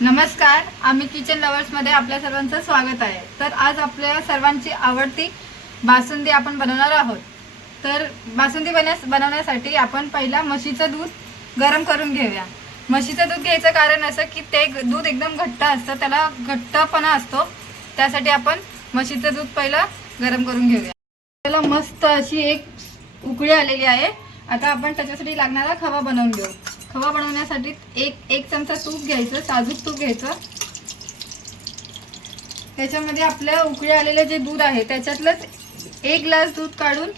नमस्कार आम्ही किचन लवर्समध्ये आपल्या सर्वांचं स्वागत आहे. तर आज आपल्या सर्वांची आवडती बासुंदी आपण बनवणार आहोत. तर बासुंदी बनस बनवण्यासाठी आपण पहिला म्हशीचं दूध गरम करून घेऊया. म्हशीचं दूध घ्यायचं कारण असं की ते दूध एकदम घट्ट असतं त्याला घट्टपणा असतो. त्यासाठी आपण म्हशीचं दूध पहिलं गरम करून घेऊया. त्याला मस्त अशी एक उकळी आलेली आहे. आता आपण त्याच्यासाठी लागणारा खवा बनवून घेऊ. खवा बनवण्यासाठी एक एक चमचा तूप घ्यायचं साजूक तूप घ्यायचं. त्याच्यामध्ये आपल्या उकळी आलेलं जे दूध आहे त्याच्यातलंच एक ग्लास दूध काढून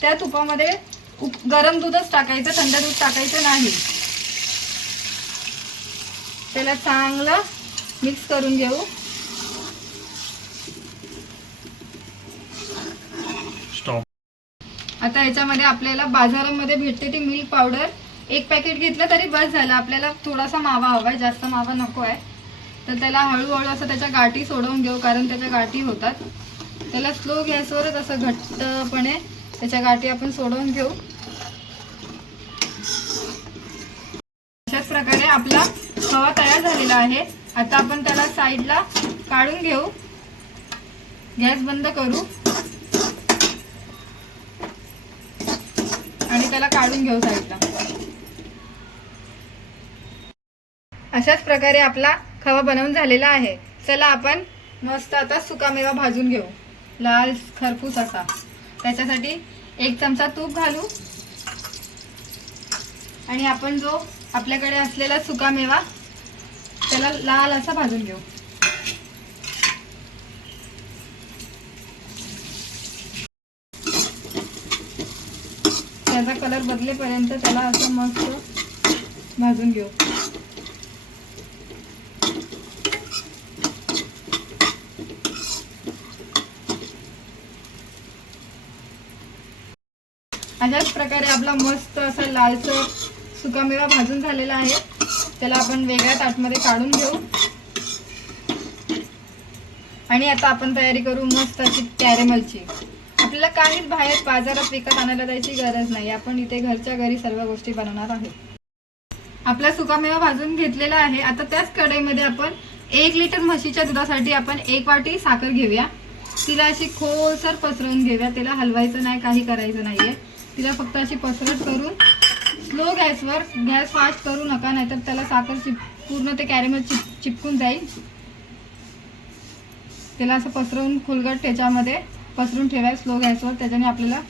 त्या तुपामध्ये उक- गरम दूधच टाकायचं थंड दूध टाकायचं नाही. त्याला चांगलं मिक्स करून घेऊ. स्टॉप आता याच्यामध्ये आपल्याला बाजारामध्ये भेटते ती मिल्क पावडर एक पॅकेट घेतलं तरी बस झालं. आपल्याला थोडासा मावा हवा आहे. जास्त मावा नको आहे. तर त्याला हळूहळू असं त्याच्या गाठी सोडवून घेऊ कारण त्याच्या गाठी होतात. त्याला स्लो गॅसवरच असं घट्टपणे त्याच्या गाठी आपण सोडवून घेऊ. अशाच प्रकारे आपला हवा तयार झालेला आहे. आता आपण त्याला साईडला काढून घेऊ. गॅस बंद करू. आणि त्याला काढून घेऊ साईडला. अशाच प्रकारे आपला खवा बनवून झालेला आहे. चला आपण मस्त आता सुकामेवा भाजून घेऊ. लाल खरपूस असा. त्याच्यासाठी एक चमचा तूप घालू. आणि आपण जो आपल्याकडे असलेला सुकामेवा त्याला लाल असा भाजून घेऊ. त्याचा कलर बदलेपर्यंत त्याला असं मस्त भाजून घेऊ. अशाच प्रकारे आपला मस्त असा लालसर सुकामेवा भाजून झालेला आहे. त्याला आपण वेगळ्या ताटमध्ये काढून घेऊ. आणि आता आपण तयारी करू मस्त अशी कॅरेमलची. आपल्याला काहीच बाहेर बाजारात विकत आणायला जायची गरज नाही. आपण इथे घरच्या घरी सर्व गोष्टी बनवणार आहोत. आपला सुकामेवा भाजून घेतलेला आहे. आता त्याच कढईमध्ये आपण एक लिटर म्हशीच्या दुधासाठी आपण एक वाटी साखर घेऊया. तिला अशी खोलसर पसरवून घेऊया. तिला हलवायचं नाही काही करायचं नाहीये. तिला फक्त अशी पसरट करून स्लो गॅसवर गॅस फास्ट करू नका नाहीतर त्याला साखर चिप पूर्ण ते कॅरेमल चिप चिपकून जाईल. त्याला असं पसरवून खोलगट त्याच्यामध्ये पसरून ठेवाय स्लो गॅसवर त्याच्याने आपल्याला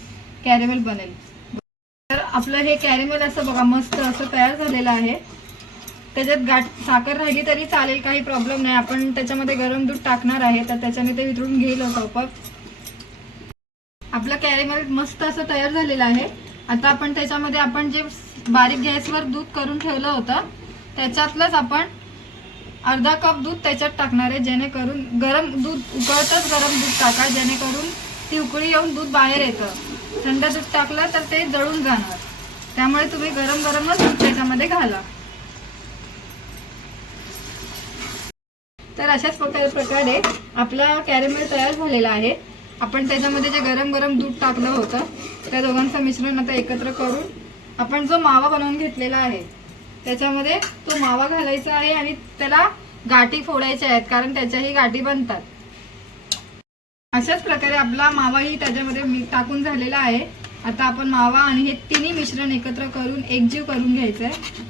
कॅरेमेल बनेल. तर आपलं हे कॅरेमेल असं बघा मस्त असं तयार झालेलं आहे. त्याच्यात गाठ साखर राहिली तरी चालेल काही प्रॉब्लेम नाही. आपण त्याच्यामध्ये गरम दूध टाकणार आहे तर त्याच्याने ते वितळून घेईल आपोआप. आपलं कॅरेमल मस्त असं तयार झालेलं आहे. आता आपण त्याच्यामध्ये आपण जे बारीक गॅसवर दूध करून ठेवलं होतं त्याच्यातलंच आपण अर्धा कप दूध त्याच्यात टाकणार आहे जेणेकरून गरम दूध उकळतच गरम दूध टाका जेणेकरून ती उकळी येऊन दूध बाहेर येतं. थंड दूध टाकलं तर ते जळून जाणार. त्यामुळे तुम्ही गरम गरमच दूध त्याच्यामध्ये घाला. तर अशाच प्रकारे प्रकारे आपला कॅरेमेल तयार झालेला आहे. आपण त्याच्यामध्ये जे गरम गरम दूध टाकलं होतं त्या दोघांचं मिश्रण आता एकत्र करून आपण जो मावा बनवून घेतलेला आहे त्याच्यामध्ये तो मावा घालायचा आहे आणि त्याला गाठी फोडायच्या आहेत कारण त्याच्याही गाठी बनतात. अशाच प्रकारे आपला मावाही त्याच्यामध्ये मी- टाकून झालेला आहे. आता आपण मावा आणि हे तिन्ही मिश्रण एकत्र करून एकजीव करून घ्यायचं आहे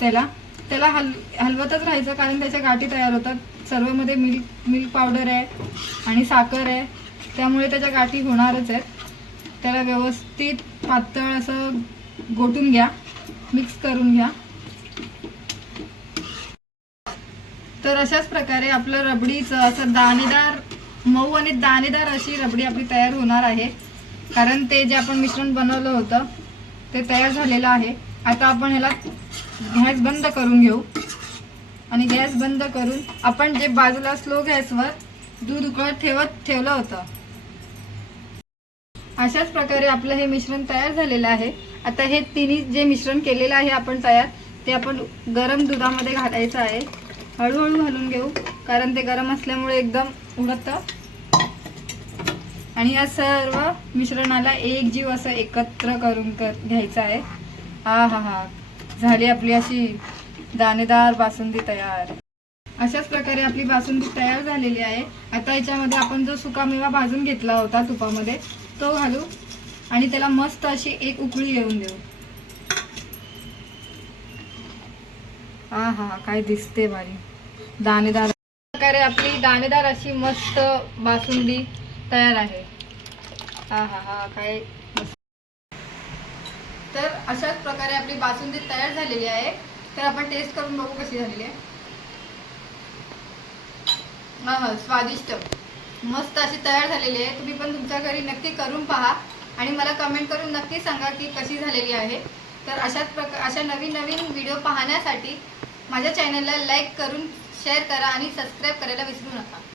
त्याला त्याला हल हलवतच राहायचं कारण त्याच्या गाठी तयार होतात. सर्वमध्ये मिल्क मिल्क पावडर आहे आणि साखर आहे. त्यामुळे त्याच्या गाठी होणारच आहेत. त्याला व्यवस्थित पातळ असं गोटून घ्या. मिक्स करून घ्या. तर अशाच प्रकारे आपलं रबडीचं असं दाणेदार मऊ आणि दाणेदार अशी रबडी आपली तयार होणार आहे. कारण ते जे आपण मिश्रण बनवलं होतं ते तयार झालेलं आहे. आता आपण ह्याला गॅस बंद करून घेऊ. आणि गॅस बंद करून आपण जे बाजूला स्लो गॅसवर दूध उकळत ठेवत ठेवलं होतं अशाच प्रकारे आपलं हे मिश्रण तयार झालेलं आहे. आता हे तिन्ही जे मिश्रण केलेलं आहे आपण तयार ते आपण गरम दुधामध्ये घालायचं आहे. हळूहळू घालून घेऊ कारण ते गरम असल्यामुळे एकदम उडतं. आणि या सर्व मिश्रणाला एक जीव असं एकत्र करून कर घ्यायचं आहे. हा हा हा. झाली आपली अशी दाणेदार बासुंदी तयार. अशाच प्रकारे आपली बासुंदी तयार झालेली आहे. आता याच्यामध्ये आपण जो सुकामेवा भाजून घेतला होता तुपामध्ये तो घालू. आणि त्याला मस्त अशी एक उकळी येऊन देऊ. हा हा काय दिसते भारी दाणेदार प्रकारे आपली दाणेदार अशी मस्त बासुंदी तयार आहे. हा हा हा काय तर अशाच प्रकारे आपली बासुंदी तयार झालेली आहे. तर आपण टेस्ट करून बघू कशी झालेली आहे. हा हा स्वादिष्ट. मस्त अशी तयार झालेली आहे. तुम्ही पण तुमच्या घरी नक्की करून पहा आणि मला कमेंट करून नक्की सांगा की कशी झालेली आहे. तर अशाच प्रकार अशा नवीन नवीन व्हिडिओ पाहण्यासाठी माझ्या चॅनलला लाईक करून शेअर करा आणि सबस्क्राईब करायला विसरू नका.